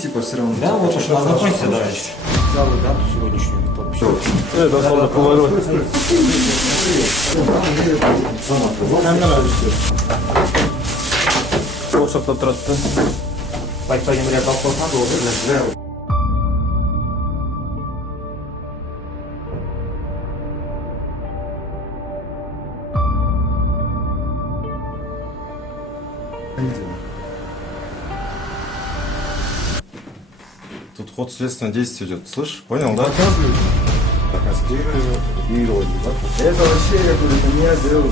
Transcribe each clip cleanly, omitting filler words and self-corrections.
типа все равно. Да, вот что ознакомься, да, еще. Взял дату сегодняшнюю. Дословно положил. Рұқсат тұрады. Пойдем ряд колхозна должен. Тут ход следственного действия идет. Слышь, понял, да? Показывают. Это вообще, я говорю, это не я делал.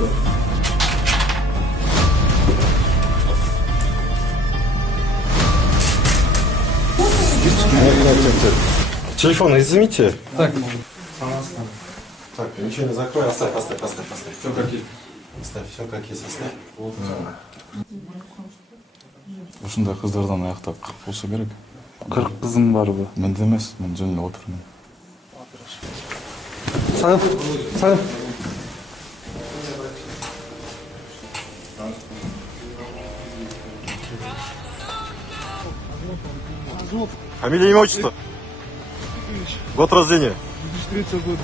Телефон изымите. Так. Так, ничего не закрой, оставь. Все как есть. Оставь, все как есть, оставь. Вот. Ушундай кыздардан аяктап кырк болсо керек. 40 кызым барбы? Менде эмес, мен жөн эле отурмун. Сагын. Фамилия, имя, отчество? Год рождения? 2003 года.